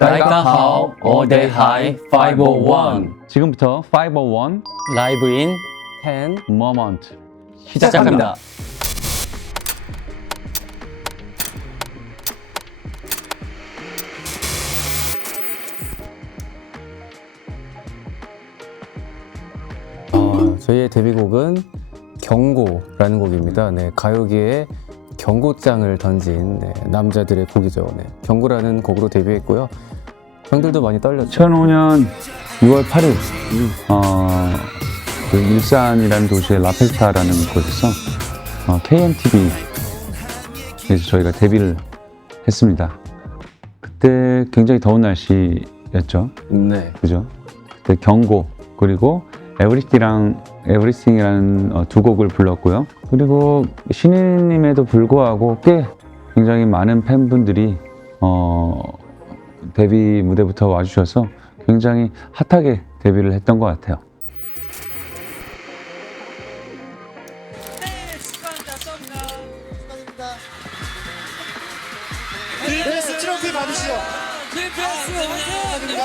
大家好, 어대 하이 501. 지금부터 501 라이브인 10 moment 시작합니다. 저희의 데뷔곡은 경고라는 곡입니다. 네, 가요계에 경고장을 던진 남자들의 곡이죠. 네, 경고라는 곡으로 데뷔했고요. 형들도 많이 떨렸죠. 2005년 6월 8일 그 일산이라는 도시의 라페스타라는 곳에서 KMTV에서 저희가 데뷔를 했습니다. 그때 굉장히 더운 날씨였죠. 네. 그죠? 그때 경고 그리고 에브리띵이라는 두 곡을 불렀고요. 그리고 신인임에도 불구하고 꽤 굉장히 많은 팬분들이 데뷔 무대부터 와주셔서 굉장히 핫하게 데뷔를 했던 것 같아요. 그래서 트로피 받으시죠. 축하드립니다.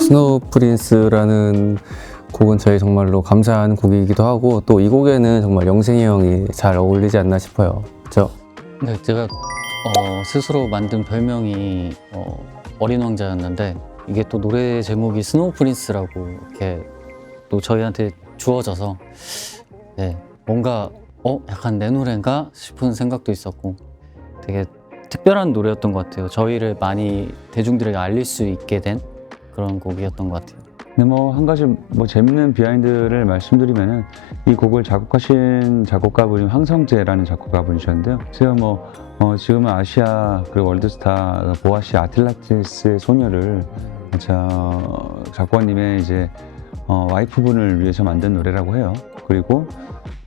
스노우 프린스라는 곡은 저희 정말로 감사한 곡이기도 하고 또 이 곡에는 정말 영생이 형이 잘 어울리지 않나 싶어요. 그렇죠? 네, 제가 스스로 만든 별명이 어린 왕자였는데 이게 또 노래 제목이 스노우 프린스라고 이렇게 또 저희한테 주어져서 네, 뭔가 약간 내 노래인가 싶은 생각도 있었고 되게 특별한 노래였던 것 같아요. 저희를 많이 대중들에게 알릴 수 있게 된 그런 곡이었던 것 같아요. 근데 한 가지 재밌는 비하인드를 말씀드리면은 이 곡을 작곡하신 작곡가분이 황성재라는 작곡가분이셨는데요. 제가 지금은 아시아 그리고 월드스타 보아시 아틀란티스의 소녀를 작곡가님의 이제 와이프분을 위해서 만든 노래라고 해요. 그리고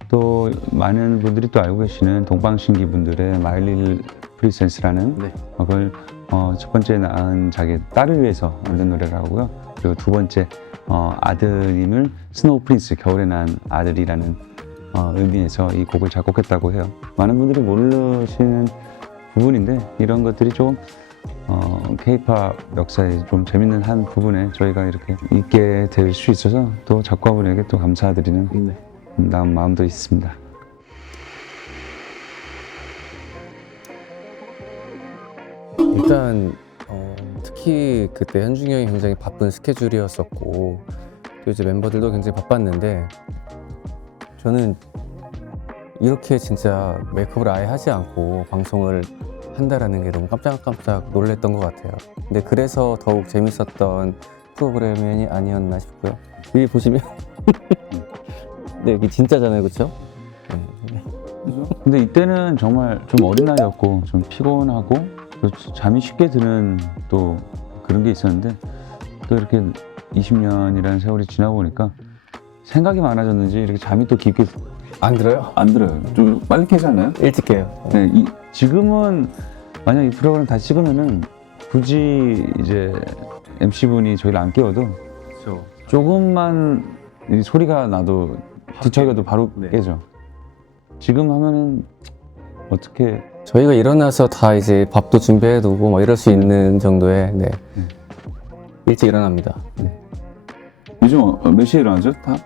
또 많은 분들이 또 알고 계시는 동방신기 분들의 마일리 프리센스라는 그걸 첫 번째 낳은 자기 딸을 위해서 만든 노래라고요. 그리고 두 번째 아드님을 스노우 프린스, 겨울에 낳은 아들이라는 의미에서 이 곡을 작곡했다고 해요. 많은 분들이 모르시는 부분인데 이런 것들이 좀 K-팝 역사에 좀 재밌는 한 부분에 저희가 이렇게 있게 될 수 있어서 또 작곡가분에게 또 감사드리는 마음도 있습니다. 일단 특히 그때 현중이 형이 굉장히 바쁜 스케줄이었었고 또 이제 멤버들도 굉장히 바빴는데 저는 이렇게 진짜 메이크업을 아예 하지 않고 방송을 한다라는 게 너무 깜짝깜짝 놀랬던 것 같아요. 근데 그래서 더욱 재밌었던 프로그램이 아니었나 싶고요. 여기 보시면 네, 이게 진짜잖아요, 그렇죠? 근데 이때는 정말 좀 어린 나이였고 좀 피곤하고 또 잠이 쉽게 드는 또 그런 게 있었는데 또 이렇게 20년이라는 세월이 지나고 보니까 생각이 많아졌는지 이렇게 잠이 또 깊게 안 들어요? 안 들어요. 좀 빨리 깨지 않나요? 일찍 깨요. 네, 지금은 만약 이 프로그램 다 찍으면은 굳이 이제 MC분이 저희를 안 깨워도 조금만 이 소리가 나도 뒤척여도 바로 깨죠. 지금 하면은 어떻게 저희가 일어나서 다 이제 밥도 준비해두고 뭐 이럴 수 있는 정도의 일찍 일어납니다. 요즘 몇 시에 일어나죠? 다?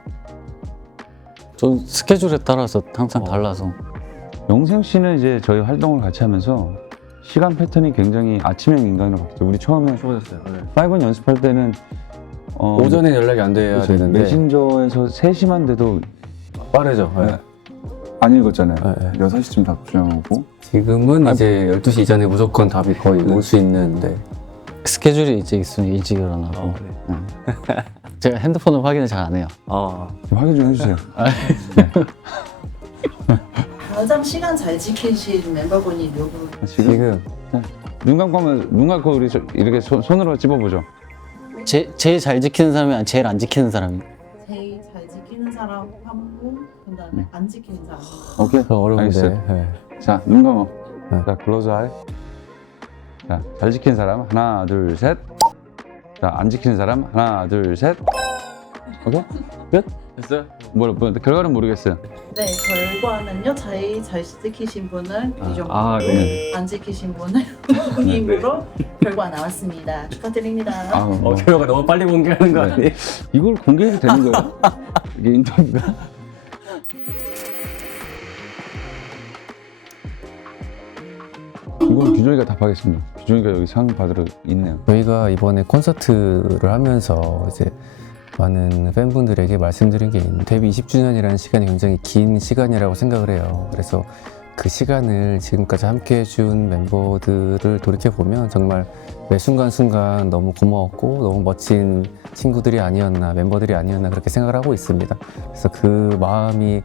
전 스케줄에 따라서 항상 달라서 영생 씨는 이제 저희 활동을 같이 하면서 시간 패턴이 굉장히 아침형 인간으로 바뀌었죠. 우리 처음에 좋아졌어요. 5번 연습할 때는 오전에 연락이 안 돼야 되는데 메신저에서 3시만 돼도 빠르죠. 네. 안 읽었잖아요. 네. 6시쯤 답장오고 지금은 이제 12시 이전에 무조건 답이 거의 올 수 있는데 스케줄이 일찍 있으면 일찍 일어나고 제가 핸드폰을 확인을 잘 안 해요. 확인 좀 해주세요. 가장 시간 잘 지키신 멤버분이 누구? 지금 눈 감고 우리 이렇게 손으로 찝어보죠. 제일 잘 지키는 사람이 제일 안 지키는 사람이 제일 잘 지키는 사람 한 분, 그다음에 안 지키는 사람. 오케이. 어려운데. 알겠어요. 네. 자, 눈 감아. 네. 자, 클로즈 아이. 자, 잘 지키는 사람 하나, 둘, 셋. 자, 안 지키는 사람 하나, 둘, 셋. 오케이? 끝? 됐어요? 뭐 결과는 모르겠어요. 네, 결과는요. 잘 지키신 분은 이 정도, 네. 안 지키신 분은 님으로 결과 나왔습니다. 축하드립니다. 결과가 너무 빨리 공개하는 거 네. 아니에요? 이걸 공개해도 되는 거예요? 이게 인터뷰가? 이건 규정이가 답하겠습니다. 규정이가 여기 상 받으러 있네요. 저희가 이번에 콘서트를 하면서 이제 많은 팬분들에게 말씀드린 게 있는데 데뷔 20주년이라는 시간이 굉장히 긴 시간이라고 생각을 해요. 그래서 그 시간을 지금까지 함께 해준 멤버들을 돌이켜보면 정말 매 순간순간 너무 고마웠고 너무 멋진 친구들이 아니었나, 멤버들이 아니었나 그렇게 생각을 하고 있습니다. 그래서 그 마음이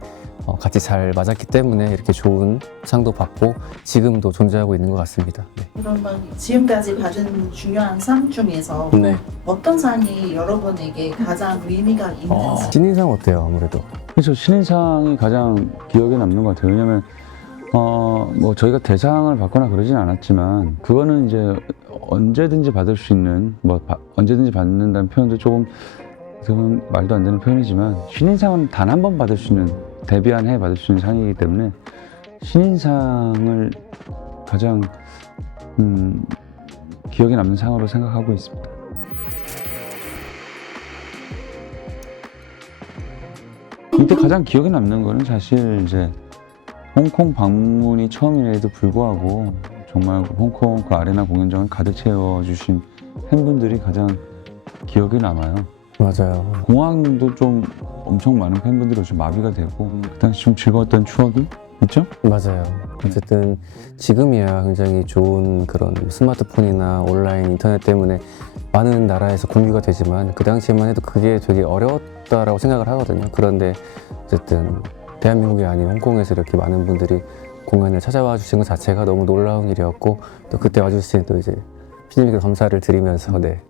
같이 잘 맞았기 때문에 이렇게 좋은 상도 받고 지금도 존재하고 있는 것 같습니다. 네. 그러면 지금까지 받은 중요한 상 중에서 네. 어떤 상이 여러분에게 가장 의미가 있는 상? 신인상 어때요, 아무래도? 그래서 신인상이 가장 기억에 남는 것 같아요. 왜냐면 뭐 저희가 대상을 받거나 그러진 않았지만 그거는 이제 언제든지 받을 수 있는 언제든지 받는다는 표현도 조금 말도 안 되는 표현이지만 신인상은 단 한 번 받을 수 있는 데뷔한 해 받을 수 있는 상이기 때문에 신인상을 가장 기억에 남는 상으로 생각하고 있습니다. 이때 가장 기억에 남는 거는 사실 이제 홍콩 방문이 처음임에도 불구하고 정말 홍콩 그 아레나 공연장을 가득 채워주신 팬분들이 가장 기억에 남아요. 맞아요. 공항도 좀 엄청 많은 팬분들이 좀 마비가 되고 그 당시 좀 즐거웠던 추억이 있죠? 맞아요. 어쨌든 지금이야 굉장히 좋은 그런 스마트폰이나 온라인 인터넷 때문에 많은 나라에서 공유가 되지만 그 당시에만 해도 그게 되게 어려웠다라고 생각을 하거든요. 그런데 어쨌든 대한민국이 아닌 홍콩에서 이렇게 많은 분들이 공연을 찾아와 주신 것 자체가 너무 놀라운 일이었고 또 그때 와주신 또 이제 피디님께 감사를 드리면서 네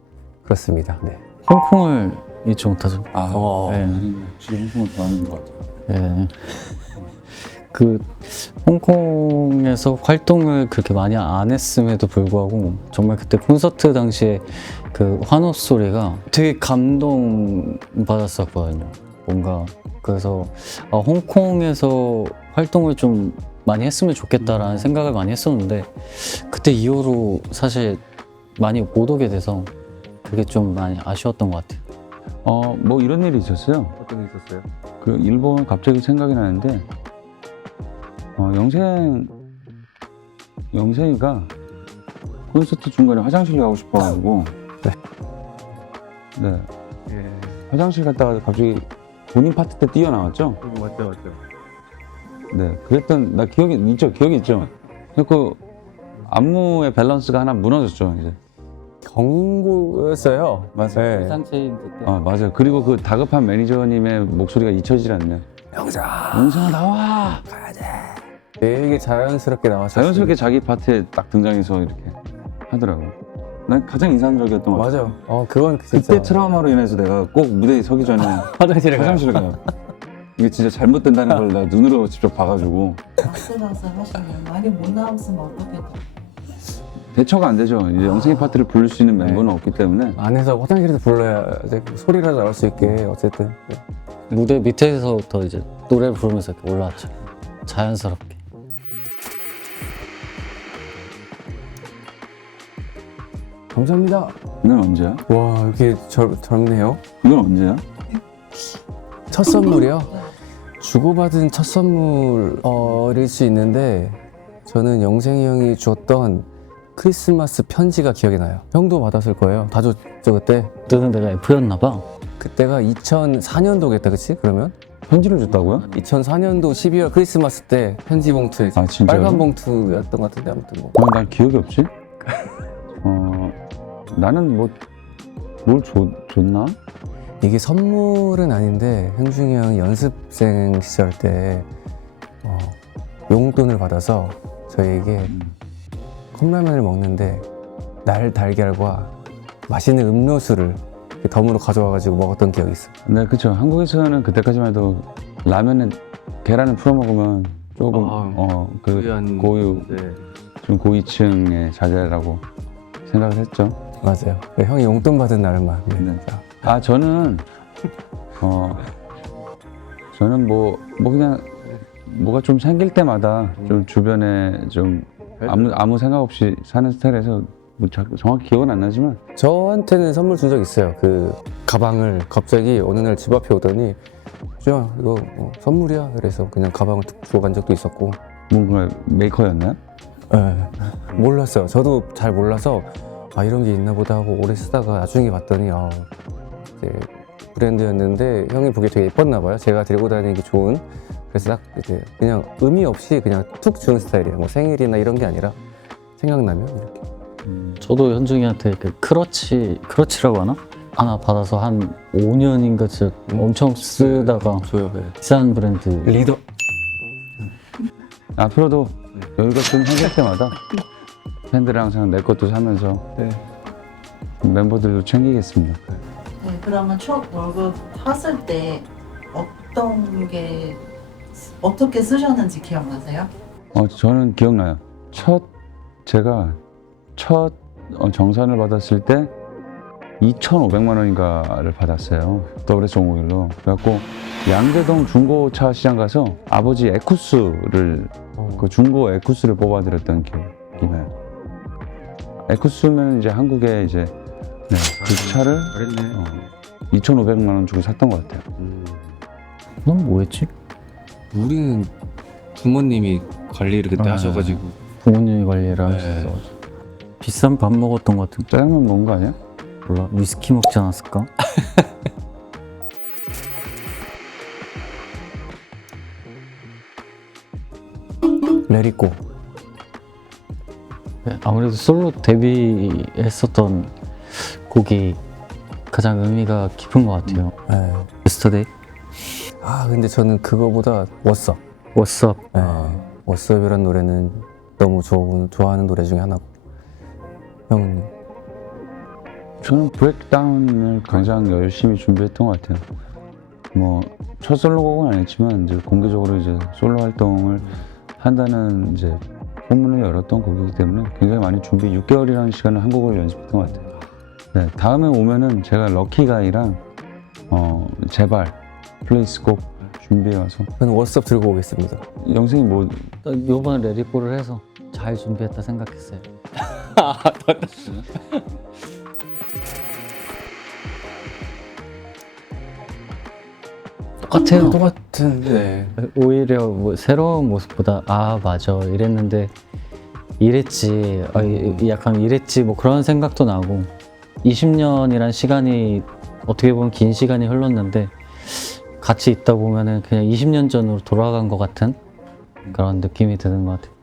그렇습니다. 네. 홍콩을 잊지 못하죠. 네. 지금 홍콩을 좋아하는 것 같아요. 예. 그 홍콩에서 활동을 그렇게 많이 안 했음에도 불구하고 정말 그때 콘서트 당시에 그 환호 소리가 되게 감동 받았었거든요. 뭔가 그래서 홍콩에서 활동을 좀 많이 했으면 좋겠다라는 생각을 많이 했었는데 그때 이후로 사실 많이 못 오게 돼서 그게 좀 많이 아쉬웠던 것 같아요. 뭐 이런 일이 있었어요. 어떤 게 있었어요? 그 일본 갑자기 생각이 나는데 영생이가 콘서트 중간에 화장실 가고 싶어가지고 네. 화장실 갔다가 갑자기 본인 파트 때 뛰어나왔죠? 맞죠. 네, 그랬던 나 기억이 있죠. 그 안무의 밸런스가 하나 무너졌죠 이제. 경고였어요. 맞아요. 네. 상체인 때. 맞아요. 그리고 그 다급한 매니저님의 목소리가 잊혀지질 않네요. 영상아 나와. 되게 자연스럽게 나왔어요. 자연스럽게 자기 파트에 딱 등장해서 이렇게 하더라고. 난 가장 인상적이었던 것 같아요. 맞아요. 그건 진짜 그때 트라우마로 인해서 내가 꼭 무대에 서기 전에 화장실에 가요. 이게 진짜 잘못된다는 걸 내가 눈으로 직접 봐가지고 아슬아슬 하시면 많이 못 나왔으면 어떻게 돼요? 대처가 안 되죠. 이제 영생이 파트를 부를 수 있는 멤버는 없기 때문에 안에서 화장실에서 불러야 소리라도 나올 수 있게 어쨌든 무대 밑에서부터 이제 노래를 부르면서 이렇게 올라왔죠. 자연스럽게. 감사합니다. 이건 언제야? 와 이렇게 젊네요. 이건 언제야? 첫 선물이요? 주고받은 첫 선물일 수 있는데 저는 영생이 형이 줬던 크리스마스 편지가 기억이 나요. 형도 받았을 거예요. 다 줬죠 그때? 그때는 내가 F였나 봐. 그때가 2004년도겠다 그치? 그러면? 편지를 줬다고요? 2004년도 12월 크리스마스 때 편지 봉투에 아, 진짜요? 빨간 봉투였던 것 같은데 아무튼 뭐 왜 난 기억이 없지? 나는 뭘 줬나? 이게 선물은 아닌데 현중이 형이 연습생 시절 때 용돈을 받아서 저희에게 컵라면을 먹는데 날 달걀과 맛있는 음료수를 덤으로 가져와가지고 먹었던 기억이 있어요. 네, 그쵸. 한국에서는 그때까지만 해도 라면에 계란을 풀어 먹으면 조금 그 고유한- 고유 네. 좀 고위층의 자제라고 생각을 했죠. 맞아요. 네, 형이 용돈 받은 날만. 네. 네. 아 저는 저는 뭐 그냥 뭐가 좀 생길 때마다 좀 주변에 좀 아무 생각 없이 사는 스타일에서 뭐 정확히 기억은 안 나지만 저한테는 선물 준 적 있어요. 그 가방을 갑자기 어느 날 집 앞에 오더니 주야 이거 선물이야. 그래서 그냥 가방을 툭 주고 간 적도 있었고. 뭔가 메이커였나요? 네. 몰랐어요. 저도 잘 몰라서 아 이런 게 있나 보다 하고 오래 쓰다가 나중에 봤더니 이제 브랜드였는데 형이 보기에 되게 예뻤나 봐요. 제가 들고 다니기 좋은. 그래서 딱 이제 그냥 의미 없이 그냥 툭 주는 스타일이에요. 뭐 생일이나 이런 게 아니라 생각나면 이렇게. 저도 현중이한테 그 크러치라고 하나? 하나 받아서 한 5년인가 진짜 엄청 쓰다가 줘요. 네. 비싼 브랜드 리더. 앞으로도 여유가 좀 생길 때마다 팬들 항상 내 것도 사면서 네. 멤버들도 챙기겠습니다. 네, 그러면 첫 월급 탔을 때 어떻게 쓰셨는지 기억나세요? 저는 기억나요. 제가 첫 정산을 받았을 때 2,500만 원인가를 받았어요. WS501로. 그래갖고 양재동 중고차 시장 가서 아버지 에쿠스를 그 중고 에쿠스를 뽑아드렸던 기억이 나요. 에쿠스면 이제 한국에 이제 그 차를 그랬네. 2,500만 원 주고 샀던 것 같아요. 넌 뭐였지? 우리는 부모님이 관리를 그때 하셔가지고 부모님이 관리를 네. 하셨어. 비싼 밥 먹었던 것 같은. 짜장면 먹은 거 아니야? 몰라. 위스키 먹지 않았을까? 레리꼬. 네, 아무래도 솔로 데뷔했었던 곡이 가장 의미가 깊은 것 같아요. 네. Yesterday, 아 근데 저는 그거보다 워썹. What's Up. 네. 워썹이란 노래는 너무 좋아하는 노래 중에 하나고. 형은요? 저는 브레이크다운을 가장 열심히 준비했던 것 같아요. 뭐 첫 솔로곡은 아니지만 이제 공개적으로 이제 솔로 활동을 한다는 이제 포문을 열었던 곡이기 때문에 굉장히 많이 6개월이라는 시간을 한 곡을 연습했던 것 같아요. 네, 다음에 오면은 제가 럭키가이랑 제발 플레이스 곡 준비해 와서 저는 워썹 들고 오겠습니다. 영생이 뭐 요번 레리포를 해서 잘 준비했다 생각했어요. 똑같아요. 똑같은. 네. 오히려 뭐 새로운 모습보다 아 맞아 이랬는데 이랬지 약간 이랬지 뭐 그런 생각도 나고 20년이란 시간이 어떻게 보면 긴 시간이 흘렀는데 같이 있다 보면은 그냥 20년 전으로 돌아간 것 같은 그런 느낌이 드는 것 같아요.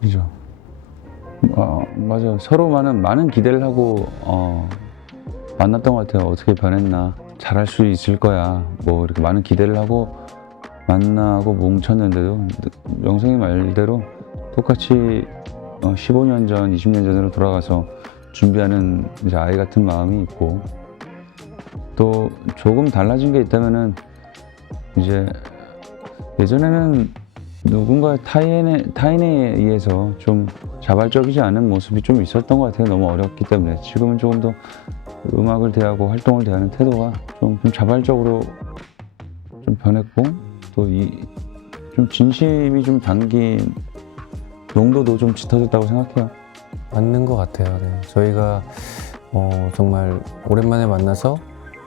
그죠. 맞아요. 서로 많은 기대를 하고 만났던 것 같아요. 어떻게 변했나, 잘할 수 있을 거야. 뭐 이렇게 많은 기대를 하고 만나고 뭉쳤는데도 영생이 말대로 똑같이 15년 전, 20년 전으로 돌아가서 준비하는 이제 아이 같은 마음이 있고 또 조금 달라진 게 있다면은 이제 예전에는 누군가 타인에 의해서 좀 자발적이지 않은 모습이 좀 있었던 것 같아요. 너무 어렸기 때문에. 지금은 조금 더 음악을 대하고 활동을 대하는 태도가 좀 자발적으로 좀 변했고 또 좀 진심이 좀 담긴 용도도 좀 짙어졌다고 생각해요. 맞는 것 같아요. 네. 저희가 정말 오랜만에 만나서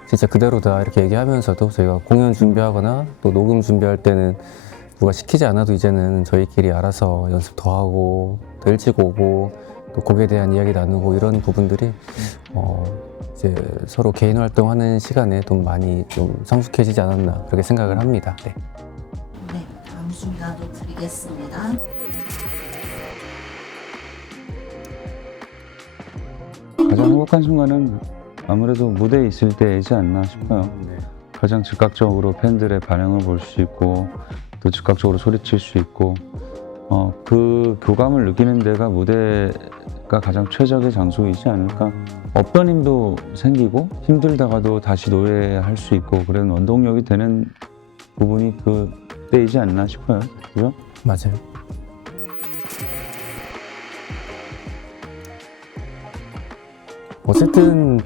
진짜 그대로다 이렇게 얘기하면서도 저희가 공연 준비하거나 또 녹음 준비할 때는 누가 시키지 않아도 이제는 저희끼리 알아서 연습 더 하고 더 일찍 오고 또 곡에 대한 이야기 나누고 이런 부분들이 이제 서로 개인 활동하는 시간에 좀 많이 좀 성숙해지지 않았나 그렇게 생각을 합니다. 네. 네, 다음 순간도 드리겠습니다. 가장 행복한 순간은 아무래도 무대에 있을 때이지 않나 싶어요. 가장 즉각적으로 팬들의 반응을 볼 수 있고 또 즉각적으로 소리칠 수 있고 그 교감을 느끼는 데가 무대가 가장 최적의 장소이지 않을까. 없던 힘도 생기고 힘들다가도 다시 노래할 수 있고 그런 원동력이 되는 부분이 그 때이지 않나 싶어요. 그죠? 맞아요. 어쨌든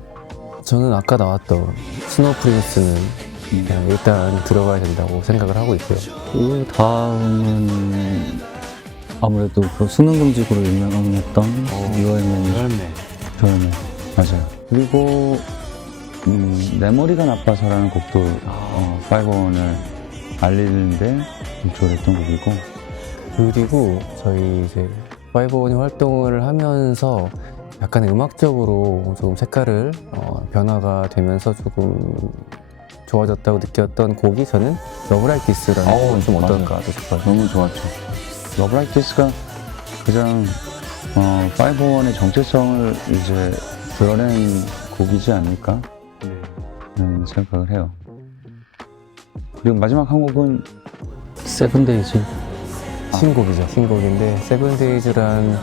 저는 아까 나왔던 스노우 프린스는 그냥 일단 들어가야 된다고 생각을 하고 있고요. 그 다음은 아무래도 그 수능금지구로 유명했던 유얼맨이 저는 맞아요. 그리고 내 머리가 나빠서라는 곡도 5원을 알리는데 연주를 했던 곡이고 그리고 저희 이제 5원이 활동을 하면서 약간의 음악적으로 조금 색깔을 변화가 되면서 조금 좋아졌다고 느꼈던 곡이 저는 러브 라이크 디스라는 곡은 좀 어떨까 싶어요. 너무 좋았죠. 러브 라이크 디스가 가장 5원의 정체성을 이제 드러낸 곡이지 않을까 생각을 해요. 그리고 마지막 한 곡은 세븐데이즈. 신곡이죠. 신곡인데 세븐데이즈란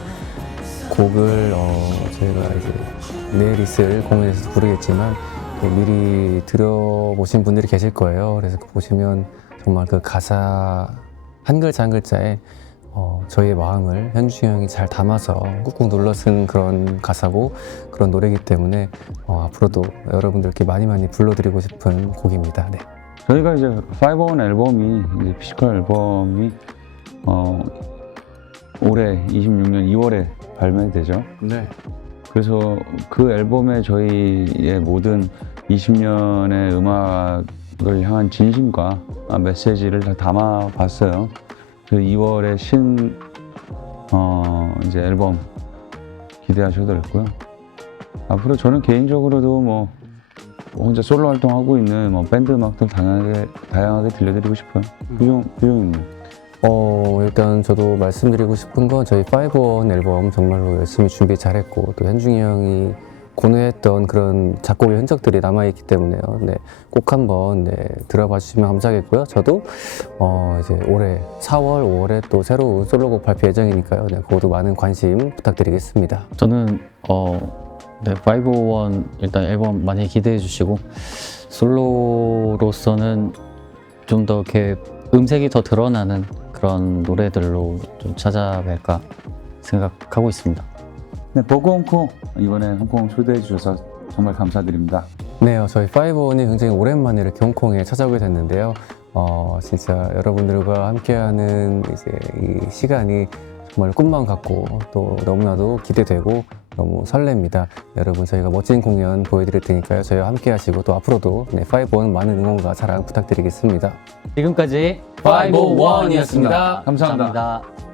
곡을 제가 이제 내일 있을 공연에서 부르겠지만 또 미리 들어보신 분들이 계실 거예요. 그래서 보시면 정말 그 가사 한 글자 한 글자에 저희의 마음을 현중이 형이 잘 담아서 꾹꾹 눌러 쓴 그런 가사고 그런 노래이기 때문에 앞으로도 여러분들께 많이 불러드리고 싶은 곡입니다. 네. 저희가 이제 5원 앨범이 이제 피지컬 앨범이 올해 26년 2월에 발매되죠. 네. 그래서 그 앨범에 저희의 모든 20년의 음악을 향한 진심과 메시지를 다 담아봤어요. 그 2월에 이제 앨범 기대하셔도 되고요. 앞으로 저는 개인적으로도 뭐 혼자 솔로 활동하고 있는 밴드 음악도 다양하게 들려드리고 싶어요. 규정님. 일단 저도 말씀드리고 싶은 건 저희 5원 앨범 정말로 열심히 준비 잘했고 또 현중이 형이 고뇌했던 그런 작곡의 흔적들이 남아있기 때문에요. 네, 꼭 한번 들어봐 주시면 감사하겠고요. 저도 이제 올해 4월, 5월에 또 새로운 솔로곡 발표 예정이니까요. 네, 그것도 많은 관심 부탁드리겠습니다. 저는 501 일단 앨범 많이 기대해 주시고 솔로로서는 좀 더 이렇게 음색이 더 드러나는 그런 노래들로 좀 찾아뵐까 생각하고 있습니다. 네, 버그홍콩 이번에 홍콩 초대해 주셔서 정말 감사드립니다. 네, 저희 5원이 굉장히 오랜만에 이렇게 홍콩에 찾아오게 됐는데요. 진짜 여러분들과 함께하는 이제 이 시간이 정말 꿈만 같고 또 너무나도 기대되고 너무 설렙니다. 여러분 저희가 멋진 공연 보여드릴 테니까요. 저희와 함께 하시고 또 앞으로도 5원 많은 응원과 사랑 부탁드리겠습니다. 지금까지 501이었습니다. 감사합니다. 감사합니다.